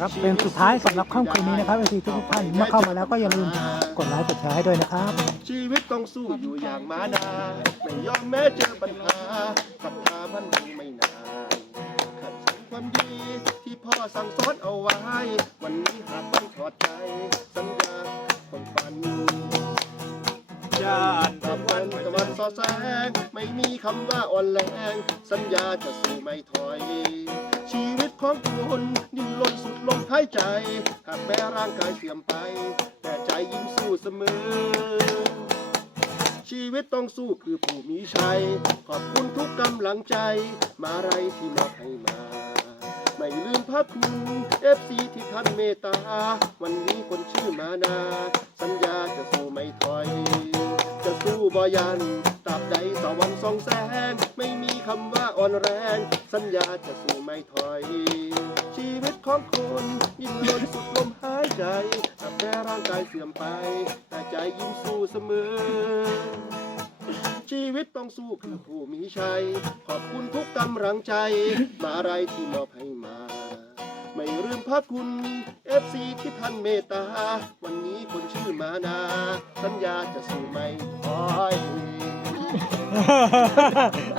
ครับเป็นสุดท้ายสำหรับค่ำคืนนี้นะครับเอซีทุกท่านเมื่อเข้ามาแล้วก็อย่าลืมกดไลค์กดแชร์ให้ด้วยนะครับ ชีวิตต้องสู้อยู่อย่างมานาไม่ยอมแม้เจอปัญหาศรัทธามันคงไม่นานขัดสันความดีที่พ่อสั่งสอนเอาไว้ วันนี้หากต้องถอดใจสัญญาต้องฝันญาติตะวันตะวันสอแสง ไม่มีคำว่าอ่อนแรง สัญญาจะสู้ไม่ถอย ชีวิตของคุณดิ้นรนสุดลมหายใจ หากแม้ร่างกายเสื่อมไป แต่ใจยิ่งสู้เสมอ ชีวิตต้องสู้คือผู้มีชัย ขอบคุณทุกกำลังใจ มาไรที่มอบให้มา ไม่ลืมพระคุณเอฟซีที่ท่านเมตตา วันนี้คนชื่อมานา สัญญาจะสู้ไม่ถอย จะสู้บอยัน บใดสวรรค์ส่องแสง ไม่มีคำว่าอ่อนแรง สัญญาจะสู้ไม่ถอย ชีวิตของคนยิ่งล้นสุดลมหายใจแต่แม้ร่างกายเสื่อมไป แต่ใจยิ่งสู้เสมอชีวิตต้องสู้คือผู้มีชัย ขอบคุณทุกกำลังใจ มาอะไรที่มอบให้มา ไม่ลืมพระคุณเอฟซีที่ท่านเมตตา วันนี้คนชื่อมานา สัญญาจะสู้ไม่ถอย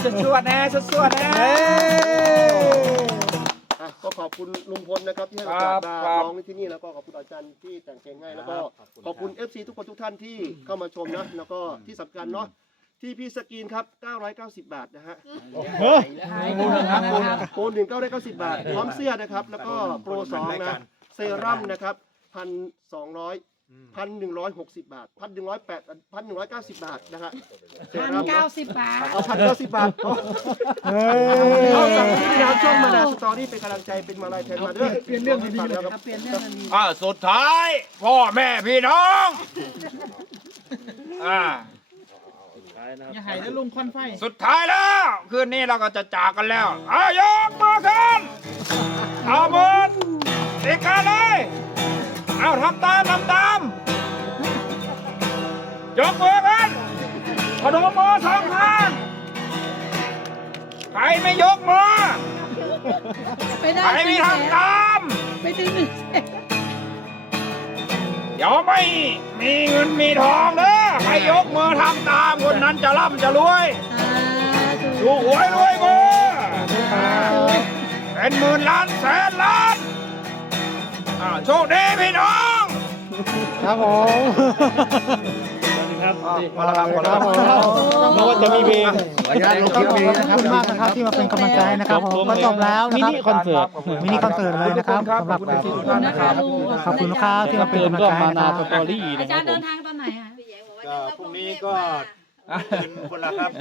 จะสวดแน่จะสวดแน่ อะก็ขอบคุณลุงพลนะครับที่ให้โอครักาสบมาครับร้องที่นี่แล้วก็ขอบคุณอาจารย์ที่แต่งเพลงให้แล้วก็ขอบคุณ FC ทุกคนทุกท่านที่เข้ามาชมนะแล้วก็ที่สำคัญเนาะที่พี่สกรีนครับ 990 บาทนะฮะมูลครับมูล โปรหนึ่ง990 บาท พร้อมเสื้อนะครับ แล้วก็โปรสองนะเซรั่มนะครับ พันสองร้อยพันหนึ่งร้อยหกสิบบาทพันหนึ่งร้อยแปดพันหนึ่งร้อยเก้าสิบบาทนะฮะเซพันรั่มเก้าสิบบาท เอาพันเก้าสิบบาทเอาเฮ้เอายจากที่น้ำช่องมานาสตอรี่เป็นกำลังใจเป็นมาลายแทนมาด้วยเปลี่ยนเรื่องดีๆเลยครับเปลี่ยนเรื่องทันทีอ่าสุดท้ายพ่อแม่พี่น้องอ่าอย่าหายแล้วลุงควันไฟ สุดท้ายแล้ว คืนนี้เราก็จะจากกันแล้วอายกมือขึ้นเอามือติดกันเลย เอาทำตามทำตามยกมือกันพนมมือสองข้างใครไม่ยกมือไปได้ใครหไม่นึ่งแสนทำตามไปถึงหนึ่งแสนเดี๋ยวไม่มีเงินมีทองเด้อใครยกมือทำตามคนนั้นจะร่ำจะรวยสาธุดูหวยรวยมือเป็นหมื่นล้านแสนล้านอ่า โชคดีพี่น้องครับผมมาแล้วครับมาแล้วครับผมนึกว่าจะมีเพลง ขอบคุณมากนะครับที่มาเป็นกำลังใจให้นะครับผมก็จบแล้วนะครับมินิคอนเสิร์ต มินิคอนเสิร์ตเลยนะครับสำหรับขอบคุณทุกท่านนะครับ ขอบคุณครับที่มาเป็นเกินกำลังก็ใจให้มานะคนารับสตอรี่อานะคจารัรบย์ผเดิมนทางตอนไหนอะก็พรุ่งนี้ก็ตื่นคนละครับ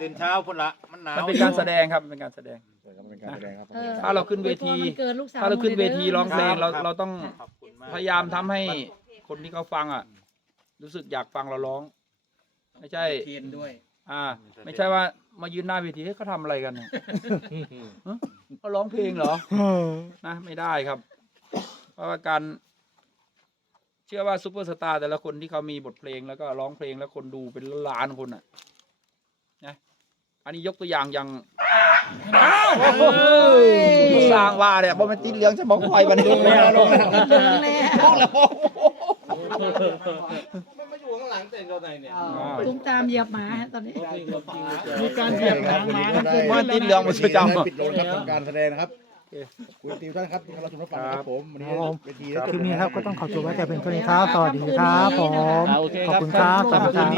ตื่นเช้าคนละมันหนาว มันเป็นการแสดงครับ เป็นการแสดง เป็นการแสดงครับออ ถ้าเราขึ้นเวทีอวยพรวันเกิดลูกสาวถ้าเราขึ้นเวทีร้องเพลงเราครับเราต้องขอบคุณมากพยายามทำให้คนที่เขาฟังอะ รู้สึกอยากฟังเราร้อง ไม่ใช่ เทียนด้วยอ่า ไม่ใช่ว่ามายืนหน้าเวทีให้เขาทำอะไรกันเนี่ยฮะเขาร้องเพลงเหรอ นะไม่ได้ครับ เพราะว่าการ เชื่อว่าซูเปอร์สตาร์แต่ละคนที่เขามีบทเพลงแล้วก็ร้องเพลงแล้วคนดูเป็นล้านคนอะนะอันนี้ยกตัวอย่างอย่างอ้าว สร้างว่าเนี่ยบ่มันติดเหลืองจะบอกคอยบันนี้ไม่ลงเดินแล้วมันมาอยู่ข้างหลังเต็นเราไหนเนี่ยตุ้มตามเหยียบหมาตอนนี้มีการเหยียบหางหมากันเกิดว่าขึ้นติดเหลืองมาช่วยจำปิดโรงครับทำการแสดงนะครับคุณติวท่านครับที่เราชมรับฟังนะครับผมวันนี้ครับผมเวทีคลิปนี้ครับก็ต้องขอจบไว้แต่เป็นเท่านี้ครับสวัสดีครับผมขอบครับคุณครับสวัสดีครับ